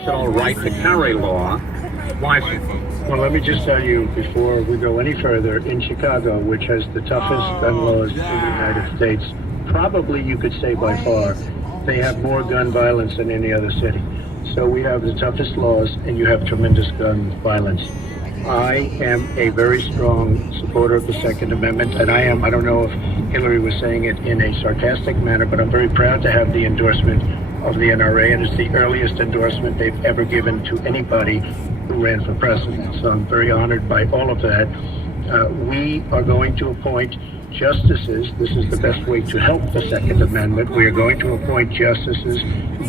jurisdictional right to carry law. Why? Well, let me just tell you before we go any further, in Chicago, which has the toughest gun laws in the United States, probably you could say by far, they have more gun violence than any other city. So we have the toughest laws, and you have tremendous gun violence. I am a very strong supporter of the Second Amendment, and I don't know if Hillary was saying it in a sarcastic manner, but I'm very proud to have the endorsement of the NRA, and it's the earliest endorsement they've ever given to anybody who ran for president. So I'm very honored by all of that. We are going to appoint justices. This is the best way to help the Second Amendment. We are going to appoint justices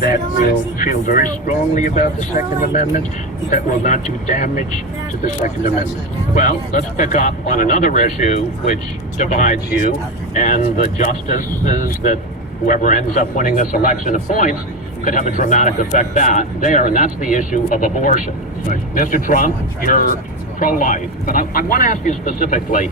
that will feel very strongly about the Second Amendment, that will not do damage to the Second Amendment. Well, let's pick up on another issue which divides you and the justices that whoever ends up winning this election appoints could have a dramatic effect there, and that's the issue of abortion. Right. Mr. Trump, you're pro-life, but I want to ask you specifically,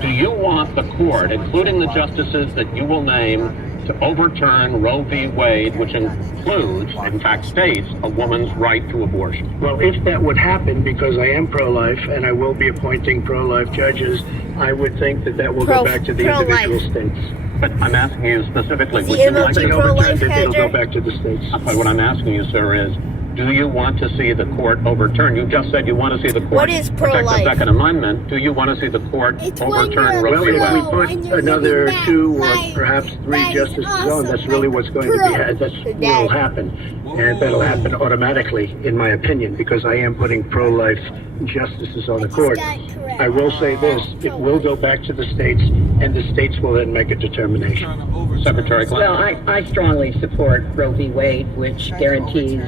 do you want the court, including the justices that you will name, to overturn Roe v. Wade, which includes, in fact states, a woman's right to abortion? Well, if that would happen, because I am pro-life and I will be appointing pro-life judges, I would think that will go back to the individual states. But I'm asking you specifically, would you like to overturn it? It'll go back to the states. But what I'm asking you, sir, is do you want to see the court overturn? You just said you want to see the court protect the Second Amendment. Do you want to see the court overturn Roe v. Wade? Well, if we put another 2 or perhaps 3 justices on, that's really what's going to be had. That's what will happen. And that'll happen automatically, in my opinion, because I am putting pro-life justices on the court. I will say this, it will go back to the states, and the states will then make a determination. Secretary Clinton. Well, I strongly support Roe v. Wade, which guarantees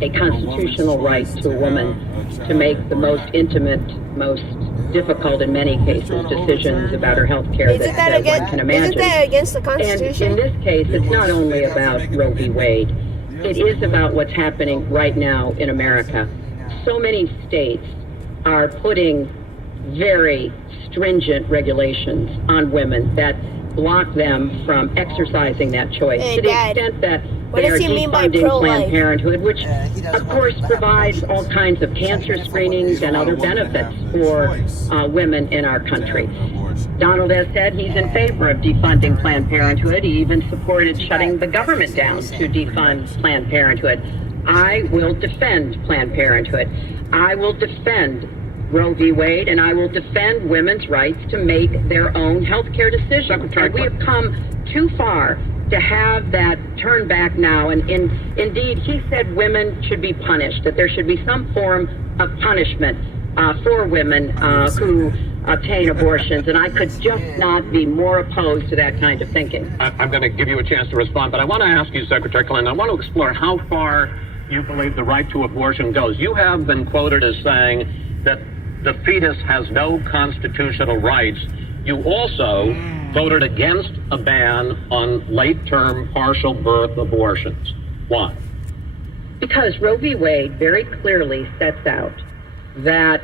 a constitutional right to a woman to make the most intimate, most difficult in many cases decisions about her health care that one can imagine. Isn't that against the Constitution? And in this case, it's not only about Roe v. Wade. It is about what's happening right now in America. So many states are putting very stringent regulations on women that block them from exercising that choice. Hey, to the Dad, extent that what they does are he mean by defunding pro-life? Planned Parenthood, which of course provides all kinds of cancer screenings and other benefits for women in our country. Donald has said he's in favor of defunding Planned Parenthood. He even supported shutting the government down to defund Planned Parenthood. I will defend Planned Parenthood. I will defend Roe v. Wade, and I will defend women's rights to make their own health care decisions. And we have come too far to have that turn back now. And indeed, he said women should be punished, that there should be some form of punishment for women who obtain abortions, and I could just not be more opposed to that kind of thinking. I'm going to give you a chance to respond, but I want to ask you, Secretary Clinton, I want to explore how far you believe the right to abortion goes. You have been quoted as saying that the fetus has no constitutional rights. You also voted against a ban on late-term partial birth abortions. Why? Because Roe v. Wade very clearly sets out that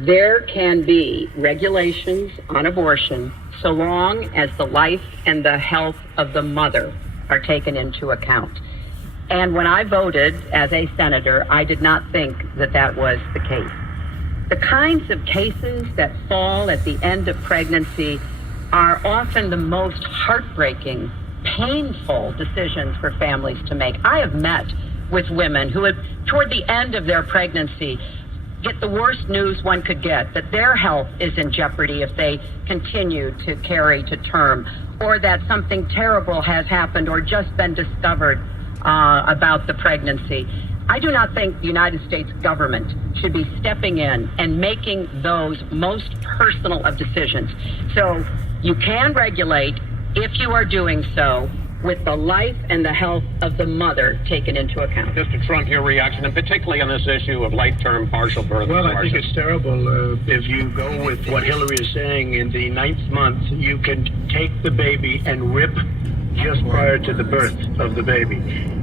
there can be regulations on abortion so long as the life and the health of the mother are taken into account. And when I voted as a senator, I did not think that that was the case. The kinds of cases that fall at the end of pregnancy are often the most heartbreaking, painful decisions for families to make. I have met with women who, toward the end of their pregnancy, get the worst news one could get, that their health is in jeopardy if they continue to carry to term, or that something terrible has happened or just been discovered about the pregnancy. I do not think the United States government should be stepping in and making those most personal of decisions. So you can regulate, if you are doing so, with the life and the health of the mother taken into account. Mr. Trump, your reaction, and particularly on this issue of late-term partial birth Well, abortion. I think it's terrible. If you go with what Hillary is saying, in the 9th month, you can take the baby and rip just prior to the birth of the baby.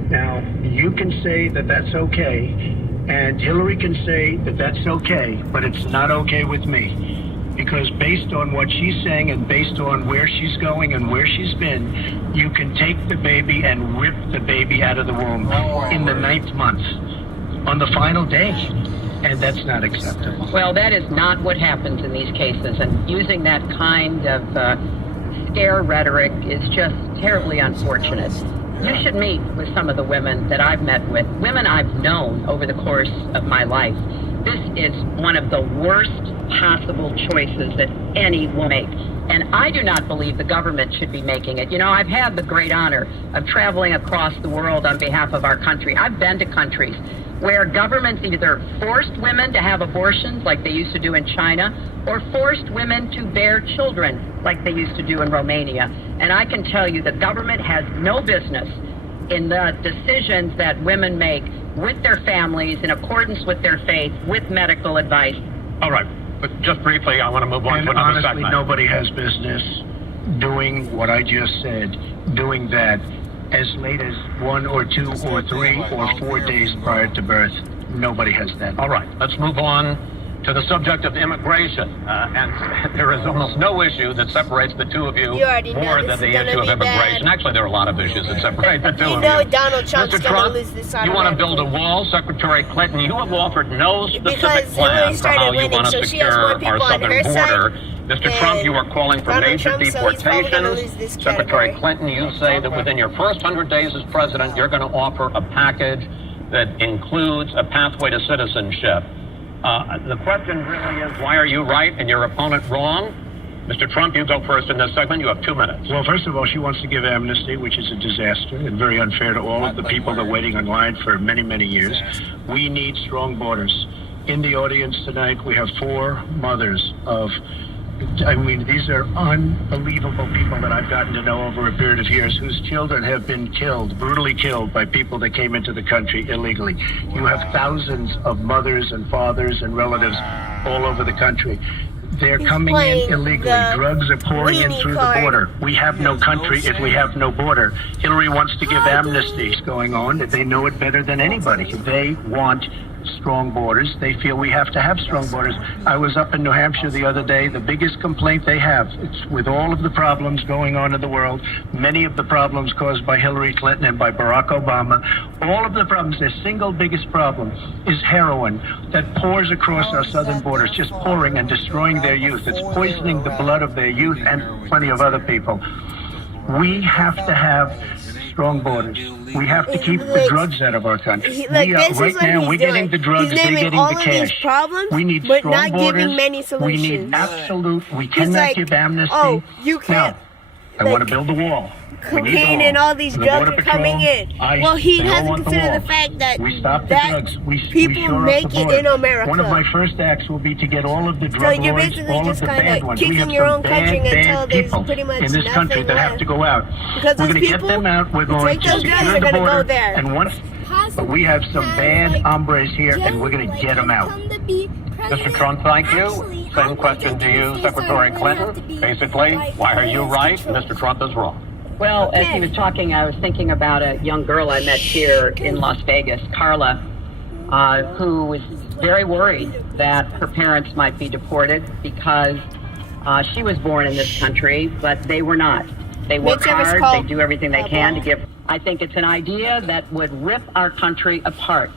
Now, you can say that that's okay, and Hillary can say that that's okay, but it's not okay with me. Because based on what she's saying and based on where she's going and where she's been, you can take the baby and rip the baby out of the womb in the 9th month. on the final day. And that's not acceptable. Well, that is not what happens in these cases, and using that kind of scare rhetoric is just terribly unfortunate. You should meet with some of the women that I've met with, women I've known over the course of my life. This is one of the worst possible choices that any will make. And I do not believe the government should be making it. You know, I've had the great honor of traveling across the world on behalf of our country. I've been to countries where governments either forced women to have abortions like they used to do in China, or forced women to bear children like they used to do in Romania. And I can tell you the government has no business in the decisions that women make with their families in accordance with their faith, with medical advice. All right, but just briefly, I want to move on And to another honestly, segment. nobody has business doing what I just said, doing that as late as 1 or 2 or 3 or 4 days prior to birth. Nobody has that. All right, let's move on to the subject of immigration. And there is almost no issue that separates the two of you, You already know more this than is the gonna issue of be immigration. bad. Actually, there are a lot of issues that separate the two You of know you. Donald Trump's Mr. gonna Trump, lose this you want to build a automatically. wall? Secretary Clinton, you have offered no specific Because plan Hillary for how started you winning, want to so she has secure more our people on southern her side border. Mr. Trump, you are calling for Donald major Trump, so he's probably gonna lose deportations. this Secretary category. Clinton, you say that within your first 100 days as president, you're going to offer a package that includes a pathway to citizenship. The question really is, why are you right and your opponent wrong? Mr. Trump, you go first in this segment. You have 2 minutes. Well, first of all, she wants to give amnesty, which is a disaster and very unfair to all of the people that are waiting in line for many, many years. We need strong borders. In the audience tonight, we have 4 mothers of, I mean, these are unbelievable people that I've gotten to know over a period of years whose children have been killed, brutally killed by people that came into the country illegally. You have thousands of mothers and fathers and relatives all over the country. They're He's coming in playing illegally. the Drugs are pouring in weenie through card. the border. We have no country if we have no border. Hillary wants to give amnesties going on. They know it better than anybody. They want strong borders. They feel we have to have strong borders. I was up in New Hampshire the other day. The biggest complaint they have, it's with all of the problems going on in the world, many of the problems caused by Hillary Clinton and by Barack Obama, all of the problems, their single biggest problem is heroin that pours across our southern borders, just pouring and destroying their youth. It's poisoning the blood of their youth and plenty of other people. We have to have strong borders. We have to keep the drugs out of our country. Like, We this is right what now, he's we're doing. getting the drugs, He's they're naming getting all the of these cash. problems, We need but strong not borders. giving many We solutions. need absolute. We He's cannot like, give amnesty. oh, you can't. Now, I want to build a wall. We need the Cocaine wall. and all these The drugs Border are coming Patrol, in. ICE, Well, he they all hasn't want considered wall. the fact that We stop the that drugs. We people shore up make the it border. in America. One of my first acts will be to get all of the So drug you're lords, basically all of just the kinda bad ones. We kicking have your some own country bad, until bad there's people pretty much in this country nothing that have left. to go out. Because We're those going to get people them out. We're who going take to those secure drugs the are gonna go border. there. And once, but we have some bad hombres here, and we're going to get them out. Mr. Trump, thank you. Same question to you, Secretary Clinton. Basically, why are you right and Mr. Trump is wrong? Well, as he was talking, I was thinking about a young girl I met here in Las Vegas, Carla, who was very worried that her parents might be deported because she was born in this country, but they were not. They work Mid-service hard, call. they do everything they can to give. I think it's an idea that would rip our country apart.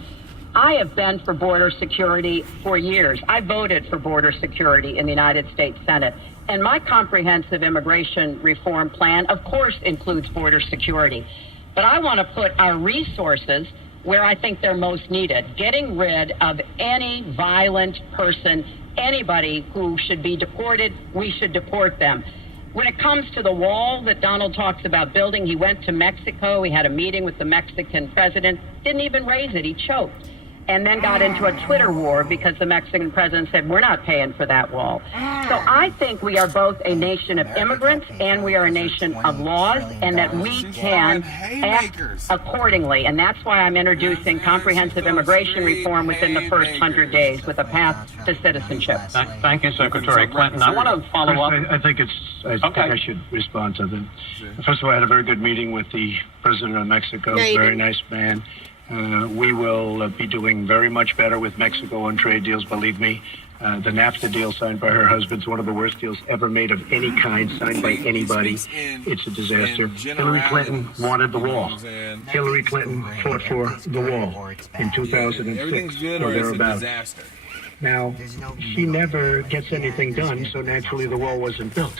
I have been for border security for years. I voted for border security in the United States Senate. And my comprehensive immigration reform plan, of course, includes border security. But I want to put our resources where I think they're most needed, getting rid of any violent person, anybody who should be deported, we should deport them. When it comes to the wall that Donald talks about building, he went to Mexico, he had a meeting with the Mexican president, didn't even raise it, he choked. And then got into a Twitter war because the Mexican president said, we're not paying for that wall. So I think we are both a nation of immigrants and we are a nation of laws, and that we can act accordingly. And that's why I'm introducing comprehensive immigration reform within the first 100 days with a path to citizenship. Thank you, Secretary Clinton. I want to follow up. I think I think I should respond to them. First of all, I had a very good meeting with the president of Mexico. No, you Very didn't. nice man. We will be doing very much better with Mexico on trade deals, believe me. The NAFTA deal signed by her husband's one of the worst deals ever made of any kind, signed by anybody. It's a disaster. Hillary Clinton wanted the wall. Hillary Clinton fought for the wall in 2006 or thereabouts. Now, she never gets anything done, so naturally the wall wasn't built.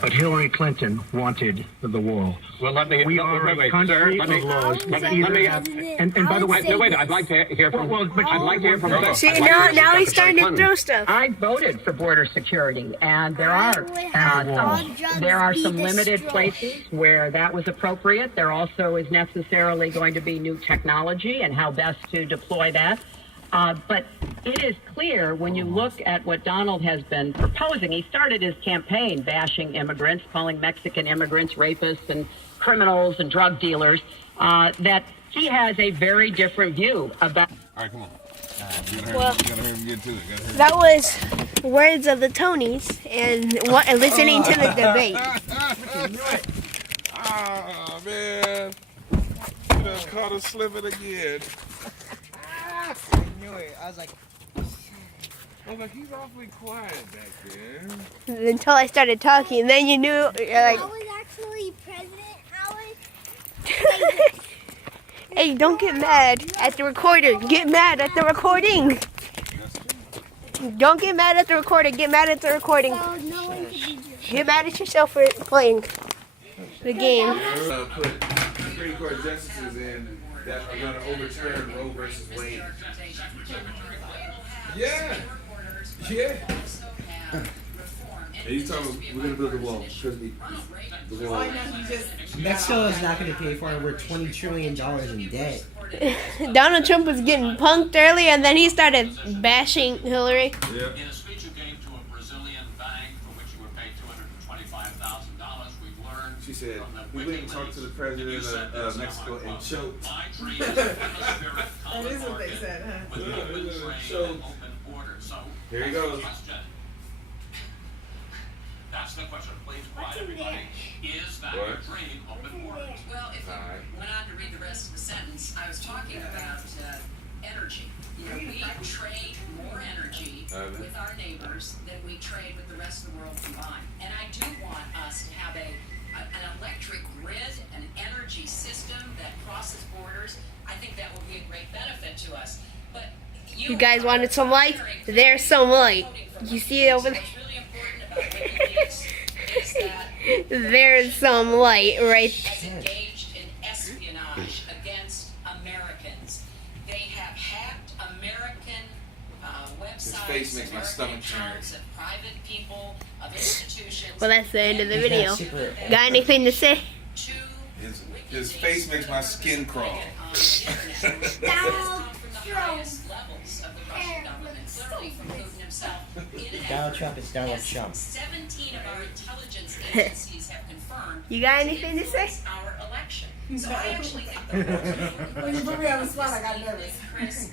But Hillary Clinton wanted the wall. Well, let me. We are a country of laws. Let me. And by the way, No, wait. I'd like to hear from. I'd like to hear from. See, now he's starting to throw stuff. I voted for border security, and there are some limited places where that was appropriate. There also is necessarily going to be new technology and how best to deploy that. But it is clear when you look at what Donald has been proposing. He started his campaign bashing immigrants, calling Mexican immigrants rapists and criminals and drug dealers, that he has a very different view about. All right, come on. Well, You gotta hurry and get to it. that was words of the Tonys and listening to the debate. Ah, man. You done caught us slipping again. I was like, he's awfully quiet back there. Until I started talking, then you knew. You're like, I was actually President Howard. hey, don't get mad at the recorder. Get mad at the recording. Don't get mad at the recorder. Get mad at the recording. So no one could be Get mad at yourself for playing the game. Put Supreme Court justices in that are going to overturn Roe versus Wade. Yeah. Yeah. And he's talking about we're going to build a wall. The wall. Mexico is not going to pay for it. We're $20 trillion in debt. Donald Trump was getting punked earlier, and then he started bashing Hillary. Yeah. In a speech you gave to a Brazilian bank for which you were paid $225,000, we've learned. She said, we went and talked to the president of Mexico and choked. That is what they said, huh? Here he goes. That's the question. Please, quiet, everybody. Is that What? your dream, open borders? Well, if you went on to read the rest of the sentence, I was talking about energy. You know, we trade more energy with our neighbors than we trade with the rest of the world combined. And I do want us to have an electric grid, an energy system that crosses borders. I think that will be a great benefit to us. But You guys wanted some light? There's some light. You see it over there? What's really important about WikiLeaks is that There's some light right has engaged in espionage against Americans. They have hacked American websites, face makes my American stomach turn. accounts of private people, of institutions. Well, that's the end of the video. Got anything to say? To His face makes my skin crawl. Donald Trump. levels of the Russian government, clearly from Putin himself. Donald Trump is Donald Trump. 17 of our intelligence agencies have confirmed You got anything to say? our election. So I actually think the When you put me on the spot, I got nervous. Chris,